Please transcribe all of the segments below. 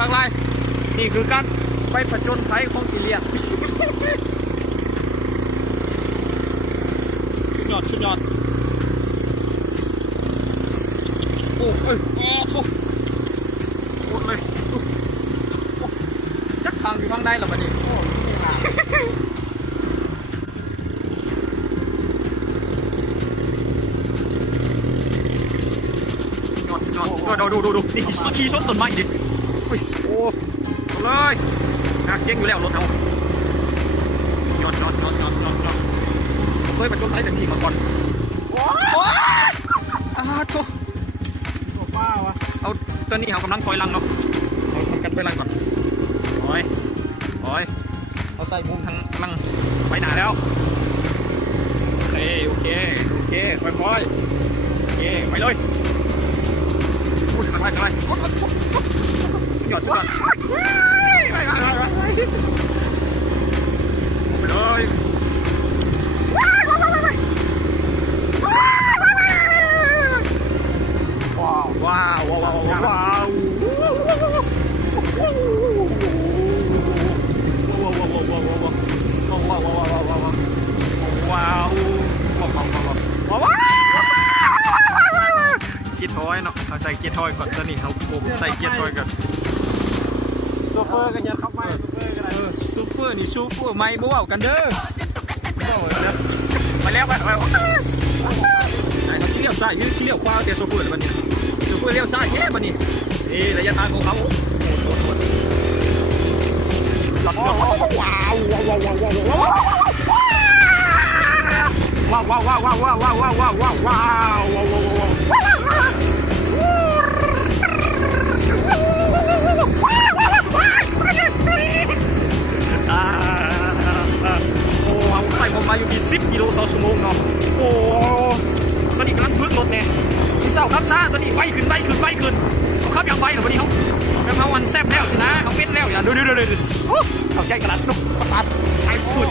ข้างไรนี่คือการไปผจญภัยของซีเรียสุดยอดโอ้ยทุกโคตรเลยจักทางอยู่ข้างใดหรอมันนี่โอ้ดูนี่ขี่ส้นต้นไม้ดิโอ้เลยน่าเก่งอยู่แล้วรถเอายอดเฮ้ยมันจนไทยเป็นทีมาก่อนว้าวโธ่ป้าวะเอาตอนนี้เขากำลังถอยหลังเนาะเอาทำกันถอยหลังก่อนโอ้ยเอาใส่มุมทางหลังไปหนาแล้วโอเคค่อยไปเลยอะไรหยอดไปเลยว้าวเกียร์ถอยเนาะเอาใส่เกียร์ถอยก่อนตอนนี้เขาใส่เกียร์ถอยก่อนซูเปอร์กันยันเข้าไปซูเปอร์นี่ซูเปอร์ไม่บ้ากันเด้อมาแล้วเขาชี้เลี้ยวซ้ายชี้เลี้ยวขวาแต่ซูเปอร์เลยวันนี้ซูเปอร์เลี้ยวซ้ายวันนี้ระยะทางของเขาใส่ผมมาอยู่ที่10 กิโลต่อชั่วโมงเนาะโอ้ตอนนี้กำลังฝึกรถเนี่ยที่เศร้าครับซ่าตอนนี้ไวขึ้นเขาขับอย่างไวเหรอวันนี้เขาวันแซ่บแล้วสินะเขาเป็นแล้วอย่าดูเขาใจกระดับนุ๊กตัดไอ้สุด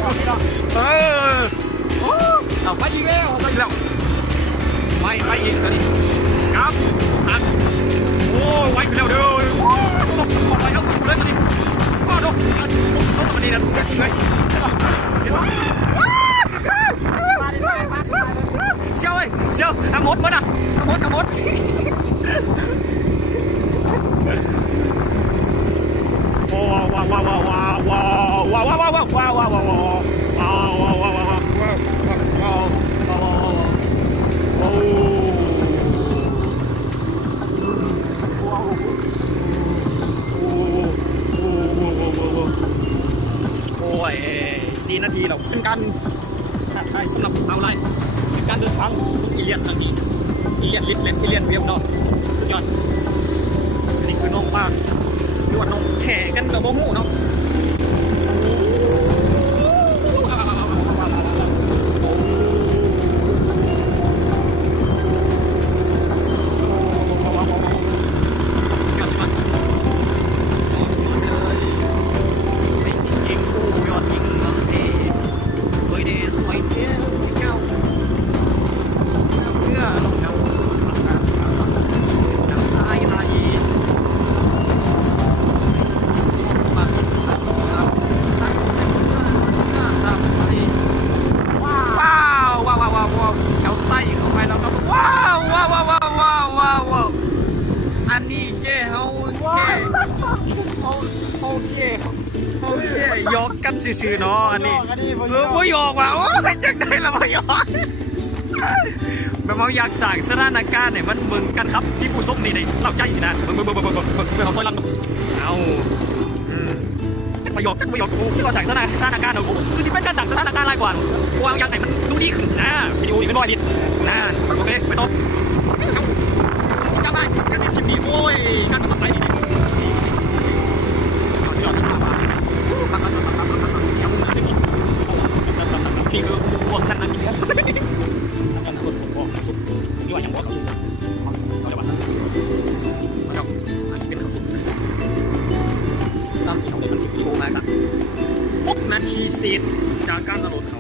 เอาไปอีกแล้วไปอีกตอนนี้ครับโอ้ไวขึ้นแล้วเด้อไปเอาเลยตอนนี้ดูตอนนี้นะเลยเชียวน้ำมดมั้งนะน้ำมดโอ้ว้ย4 นาทีเราเป็นการได้สำหรับเอาอะไรเป็นการเดินทางทุกอีเลียนทางนี้อีเลียนลิฟเล็กอีเลียนเรียบเนาะสุดยอดนี่คือน้องป้าหรือว่าน้องแข่กันกับโมโหเนาะอันนี้เจ้เขาโอเคหยอกกันซื่อๆเนาะอันนี้ไม่หยอกว่ะโอ้ยจังได้ละไม่หยอกแบบเราอยากสั่งสถานการณ์เนี่ยมันมึงกันครับที่ผู้ชมนี่ในเราใจสินะมึงเขาต้อยลังเอาประโยคที่เราสั่งสถานการณ์เราคือสิเป็นการสั่งสถานการณ์ไรกว่าวางอย่างไหนมันดูดีขึ้นนะวิดีโอนี่เป็นร้อยดินะโอเคไปต่อจำได้การเป็นทีมดีโอ้ยการทำอะไรดียอดมากนี่คือพวกท่านนั่นนี่ครับท่านนั่นคนพวกสุดที่ว่าอย่างพวกเขาสุดเขาจะว่าเขาเป็นเขาสุดตามที่เขาเป็นมันวิดีโอมาครับ6 นาทีเศษจากการกระโดดเขา